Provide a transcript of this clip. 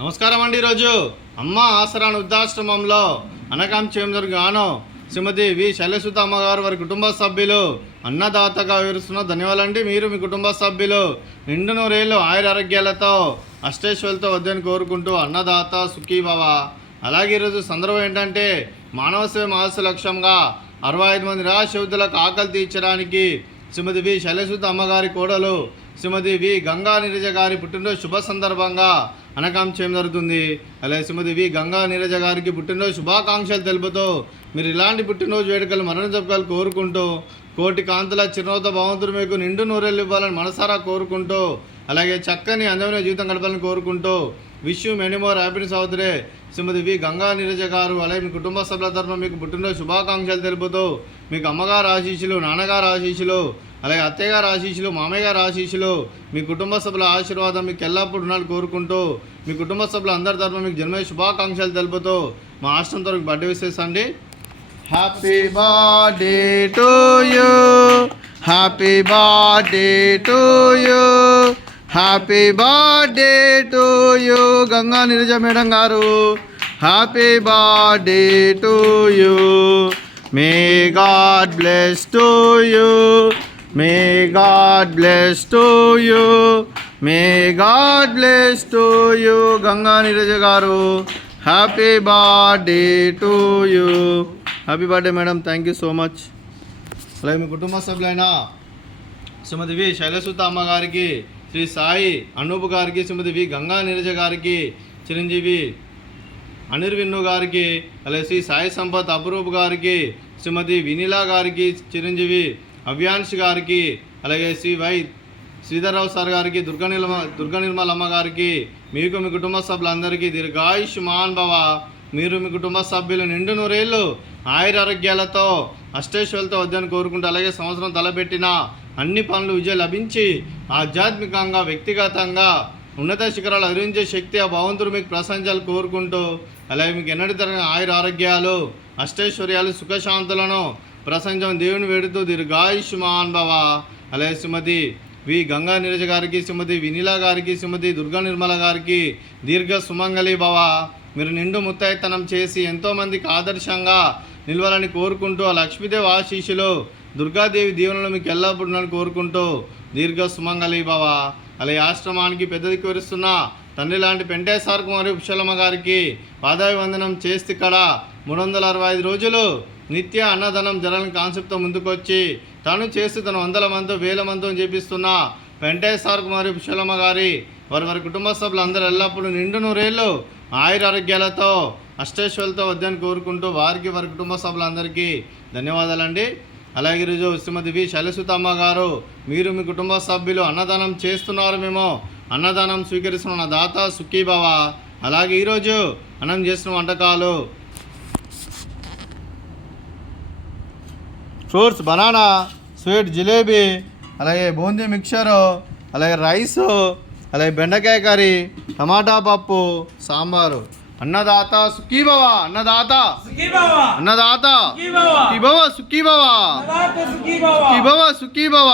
నమస్కారం అండి. ఈరోజు అమ్మ ఆసరా వృద్ధాశ్రమంలో అనకాంక్షేమర్ గాను శ్రీమతి వి శైలసుత అమ్మగారు వారి కుటుంబ సభ్యులు అన్నదాతగా వివరిస్తున్న ధన్యవాదాలండి. మీరు మీ కుటుంబ సభ్యులు నిండు నూరేళ్ళు ఆయురారోగ్యాలతో అష్టైశ్వర్యాలతో వద్దని కోరుకుంటూ అన్నదాత సుఖీభవ. అలాగే ఈరోజు సందర్భం ఏంటంటే మానవ సేవ మహస్సు లక్ష్యంగా 65 మంది నిరాశ్రయులకు ఆకలి తీర్చడానికి శ్రీమతి వి శైలసుత అమ్మగారి కోడలు శ్రీమతి వి గంగా నీరజ గారి పుట్టినరోజు శుభ సందర్భంగా అనకాంక్ష జరుగుతుంది. అలాగే శ్రీమతి వి గంగా నీరజ గారికి పుట్టినరోజు శుభాకాంక్షలు తెలుపుతూ మీరు ఇలాంటి పుట్టినరోజు వేడుకలు మరణ జపకాలు కోరుకుంటూ కోటి కాంతుల చిరునవ్వుత భగవంతుడు మీకు నిండు నూరేళ్ళు ఇవ్వాలని మనసారా కోరుకుంటూ అలాగే చక్కని అందమైన జీవితం గడపాలని కోరుకుంటూ wish you many more happiness అవుతురే శ్రీమతి వి గంగా నీరజ గారు. అలాగే మీ కుటుంబ సభ్యుల తరఫున మీకు పుట్టినరోజు శుభాకాంక్షలు తెలుపుతూ మీకు అమ్మగారు ఆశీస్సులు, నాన్నగారు ఆశీస్సులు, అలాగే అత్తయ్య గారు ఆశీస్సులు, మామయ్య గారు ఆశీస్సులు, మీ కుటుంబ సభ్యుల ఆశీర్వాదం మీకు ఎల్లప్పుడూ ఉండాలని కోరుకుంటూ మీ కుటుంబ సభ్యుల అందరి తరఫున మీకు జన్మదిన శుభాకాంక్షలు తెలుపుతూ మా ఆశ్రమం తరఫు బర్త్డే విషెస్ అండి. Happy birthday to you, happy birthday to you, happy birthday to you Ganga Neeraja madam గారు. Happy birthday to you. May God bless to you, may God bless to you, may God bless to you Ganga Neeraja గారు. Happy birthday to you. Happy birthday madam, thank you so much. అలాగే మీ కుటుంబ సభ్యులైన శ్రీమతి వి శైలసుత అమ్మగారికి, శ్రీ సాయి అనూప్ గారికి, శ్రీమతి V Ganga Neeraja గారికి, చిరంజీవి అనిర్విన్ను గారికి, అలాగే శ్రీ సాయి సంపత్ అపురూప్ గారికి, శ్రీమతి వినీలా గారికి, చిరంజీవి అవ్యాన్ష్ గారికి, అలాగే శ్రీ వై శ్రీధర్రావు సార్ గారికి, దుర్గా నిర్మలమ్మ గారికి, మీకు మీ కుటుంబ సభ్యులందరికీ దీర్ఘాయుష్మాన్ భవ. మీరు మీ కుటుంబ సభ్యులు నిండు నూరేళ్ళు ఆయురారోగ్యాలతో అష్టైశ్వర్యాలతో వద్దని కోరుకుంటూ అలాగే సంవత్సరం తలపెట్టిన అన్ని పనులు విజయం లభించి ఆధ్యాత్మికంగా వ్యక్తిగతంగా ఉన్నత శిఖరాలు అధిరించే శక్తి ఆ భగవంతుడు మీకు ప్రశంసలు కోరుకుంటూ అలాగే మీకు ఎన్నటి తరగని ఆయురారోగ్యాలు అష్టైశ్వర్యాలు సుఖశాంతులను ప్రశంసం దేవుని వేడుతూ దీర్ఘాయుష్మాన్ భవ. అలాగే శ్రీమతి వి గంగా నీరజ గారికి, శ్రీమతి వినీలా గారికి, శ్రీమతి దుర్గా నిర్మల గారికి దీర్ఘ సుమంగళి భవ. మీరు నిండు ముత్తైతనం చేసి ఎంతోమందికి ఆదర్శంగా నిలవాలని కోరుకుంటూ ఆ లక్ష్మీదేవి ఆశీస్సులు, దుర్గాదేవి దీవెనలు మీకు ఎల్లప్పుడూ కోరుకుంటూ దీర్ఘ సుమంగళి భవ. అలాగే ఆశ్రమానికి పెద్ద దిక్కు విరుస్తున్న తండ్రి లాంటి పెంటేశ్వర కుమారి పుష్పలమ్మ గారికి పాదాభివందనం చేస్తే ఇక్కడ 365 రోజులు నిత్య అన్నదానం జరగని కాన్సెప్ట్తో ముందుకొచ్చి తాను చేస్తూ తన 100 మందితో 1000 మందితో చేపిస్తున్న పెంటేశ్వర కుమారి పుష్పలమ్మ గారి వారి కుటుంబ సభ్యులు అందరూ ఎల్లప్పుడూ నిండు నూరేళ్ళు ఆయురారోగ్యాలతో అష్టైశ్వర్యాలతో వద్దని కోరుకుంటూ వారి కుటుంబ సభ్యులందరికీ ధన్యవాదాలండి. అలాగే ఈరోజు శ్రీమతి వి శైలసుత అమ్మ గారు, మీరు మీ కుటుంబ సభ్యులు అన్నదానం చేస్తున్నారు, మేము అన్నదానం స్వీకరిస్తున్న దాత సుఖీభవ. అలాగే ఈరోజు అన్నం చేస్తున్న వంటకాలు ఫ్రూట్స్, బనానా, స్వీట్, జిలేబీ, అలాగే బూందీ మిక్చరు, అలాగే రైసు, అలాగే బెండకాయ కర్రీ, టమాటా పప్పు, సాంబారు. అన్నదాత సుఖీభవ, అన్నదాత అన్నదాత సుఖీభవ, సుఖీభవ సుఖీభవ సుఖీభవ.